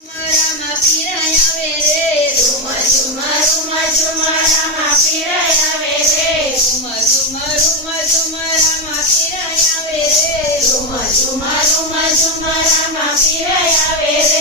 મારામાં પીરાય આવે રે ઝુમર ઝુમર ઝુમર ઝુમરામાં પીરાય આવે રે.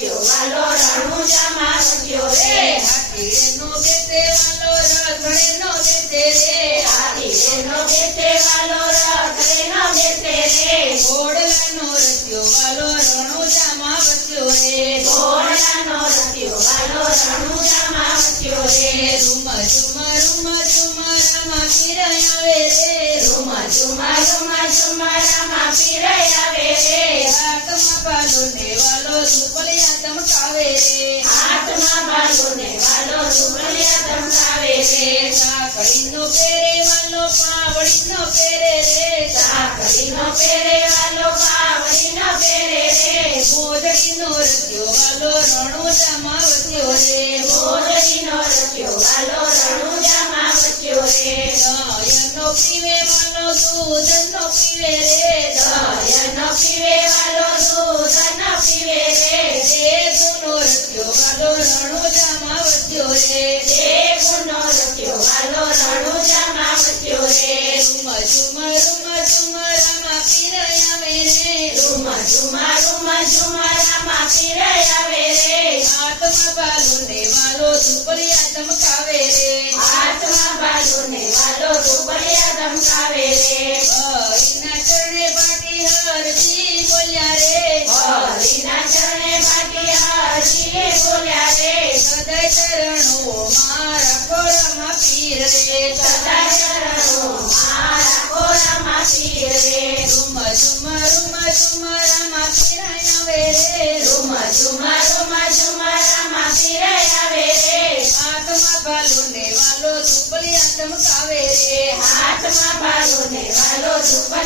બાળાનો રખ્યો વાલો રણુજામાં રખ્યો રે હાથીનો બેતે વાલો રઘડેનો બેતે રે હાથીનો બેસે વાલો રખડેનો બેસે રે ઘોડલાનો રખ્યો વાલો રણોજામાં વસ્યો રે ઘોડાનો રખ્યો વાલો રણુજામાં રખ્યો રે રૂમા ઝુમા રૂમા ઝુમારામાં પીરાય આવે રે ઝુમર ઝુમર ઝુમર ઝુમરામાં પીરાય આવે રે પેરે વાલો પાવડીનો પેરે રે સાકડીનો પેરે વાલો પાવડીનો પેરે રે મોજડીનો રચ્યો, વાલો રણુ જમાવત્યો રે મોરડીનો રચ્યો, વાલો રણુ જમાવત્યો રે. નયનો પીવે, વાલો દૂધનો પીવે રે, દયનો પીવે, વાલો દૂધનો પીવે રે, દેવનો રચ્યો, વાલો રણુ જમાવત્યો રે, દેવનો રચ્યો, વાલો રણુજામાં હાથમાં બાલો ચમકાવે રે હરિના ચરણે બાટી બોલ્યા રે બોલ્યા સદાય ચરણો મારા ખોળામાં રે રૂમા ઝુમા રૂમા ઝુમરામાં પીરાય આવે રે. ઝુમર ઝુમર ઝુમર ઝુમરામાં પીરાય આવે રે હાથમાં ભાલો ને વાલો હાથમાં બાલો ને વાલો ઝુંપડિયા